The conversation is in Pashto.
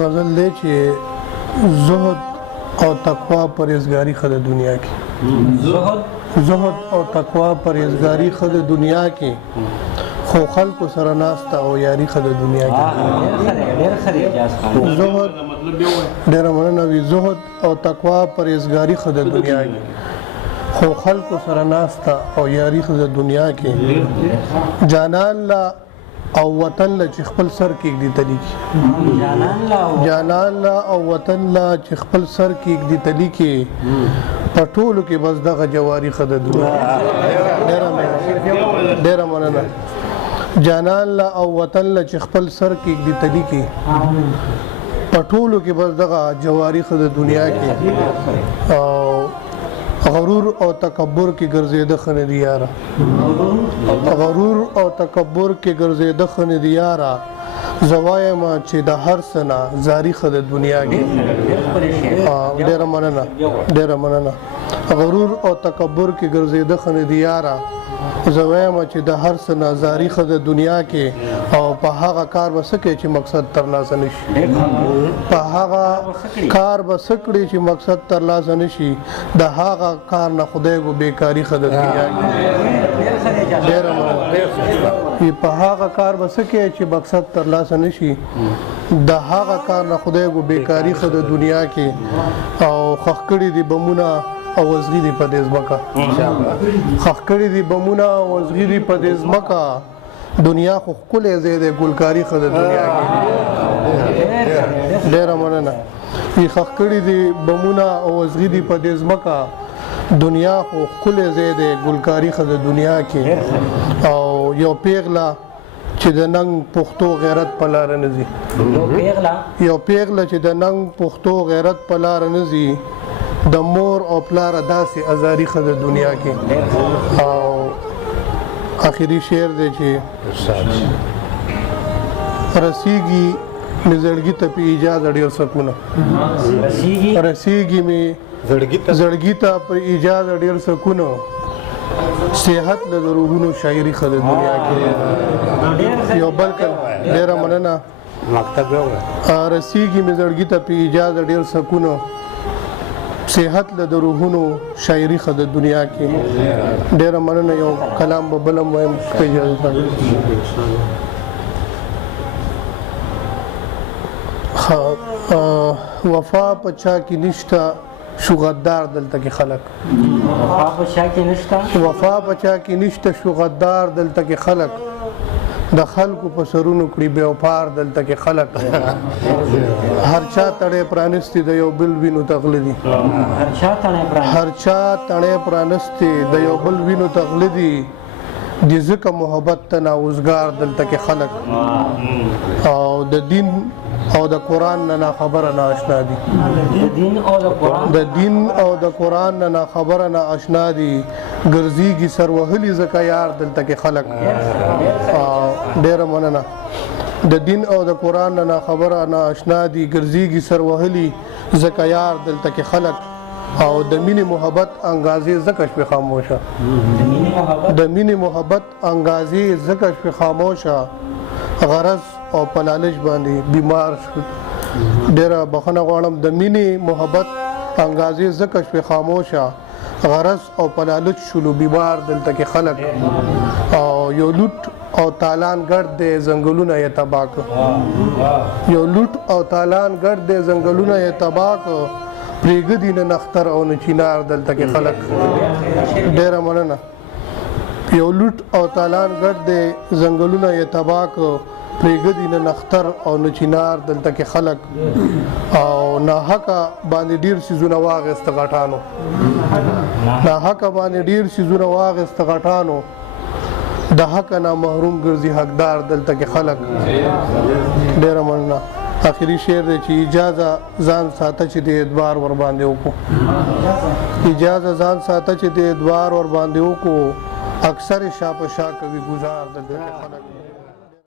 غزل دی چې زهد او تقوا پرهیزګاري ښه د دنیا کې زهد او تقوا پرهیزګاري ښه د دنیا کې خو خلکو سره ناسته او یاري ښه د دنیا کې زهد ډېره مننه وي زهد او تقوا پرهیزګاري ښه د دنیا کې خو خلکو سره ناسته او یاري ښه د دنیا کې جانان لا او وطن لا چې خپل سر کېږدي تلی کې جانان لا او وطن لا چې خپل سر کېږدي تلی کې په ټولو کې بس دغه جواري ښه د دنیا ډېره مننه جانان لا او وطن لا چې خپل سر کېږدي تلی کې په ټولو کې بس دغه جواري ښه د دنیا کې او غرور او تکبر کې ګرځېده ښه نه دي یاره غرور او تکبر کې ګرځېده ښه نه دي یاره زه وایم چې د هر څه نه زاري ښه د دنیا کې ډېره مننه غرور او تکبر کې ګرځېده ښه نه دي یاره زه وایم چې د هر څه نه زاري ښه د دنیا کې او په هغه کار به څه کوې چې مقصد ترلاسه نه شي په هغه کار به څه کړې چې مقصد ترلاسه نه شي د هغه کار نه خدای کو بیکاري ښه د دنیا کې ډېره مننه په هغه کار به څه کوې چې مقصد ترلاسه نه شي د هغه کار نه خدای کو بیکاري ښه د دنیا کې او خښ کړي دي بمونه او وزغی دی په دې ځمکه خښ کړي دي بمونه او وزغی دی په دې ځمکه دنیا خو ښکلی ځای دی ګلکاري ښه د دنیا کې ډېره مننه خښ کړي دي بمونه او وزغی دی په دې ځمکه دنیا خو ښکلی ځای دی ګلکاري ښه د دنیا کې او یو پیغله چې د ننګ پښتو غیرت په لاره نه ځي یو پیغله چې د ننګ پښتو غیرت په لاره نه ځي د مور او پلار داسې ازاري ښه د دنیا کې او آخري شعر دی چې رسیږي مې زړګي ته په اجازه ډېر سکونه رسیږي مې زړګي ته په اجازه ډېر سکونه صحت له روحونو شاعري ښه د دنیا کې یو بل ډېره مننه رسیږي مې زړګي ته په اجازه ډېر سکونه صحت له روحونو شاعري ښه د دنیا کې ډېره مننه یو کلام به بلم وایم که اجازه وفا په چا کې نشته شو غدار دلته کې خلک وفا په چا کې نشته شو غدار دلته کې خلک د خلکو په سرونو کړي بې وفار دلته کې خلک هر چا تړی پرانستی د یو بل وینو تغله دي هر چا تړی پرانستی د یو بل وینو تغله دي د ځکه محبت ته ناوزګار دلته کې خلک او د دین او د قرآن نه خبره نه آشنا دي د دین او د قرآن نه خبره نه آشنا دي ګرځيږي سر وهلي ځکه یار دلته کې خلک ډېره مننه د دین او د قرآن نه خبره نه آشنا دي ګرځيږي سر وهلي ځکه یار دلته کې خلک او د مینې محبت انګازې ځکه شوې خاموشه د مینې محبت انګازې ځکه شوې خاموشه غرض او په لالچ باندې بیمار شو ډېره بخښنه غواړم د مینې محبت انګازې ځکه شوې خاموشه غرض او په لالچ شولو بیمار دلته کې خلک او یو لوټ او تالان ګرد دی ځنګلونه یې تباه کړ یو لوټ او تالان ګرد دی ځنګلونه یې تباه کړ پرېږدي نه نختر او نه چینار دلته کې خلک ډېره مننه یو لوټ او تالان ګرد دی ځنګلونه یې تباه کړ پرېږدي نه نختر او نه چینار دلته کې خلک او ناحقه باندې ډېر څیزونه واخېسته غټانو ناحقه باندې ډېر څیزونه واخېسته غټانو د حق نه محروم ګرځي حقدار دلته کې خلک ډېره مننه آخري شعر دی چې اجازه ځان ساته چې د اعتبار ور باندې وکړو اجازه ځان ساته چې د اعتبار ور باندې وکړو اکثر شا په شا کوي گزار دلته کې خلک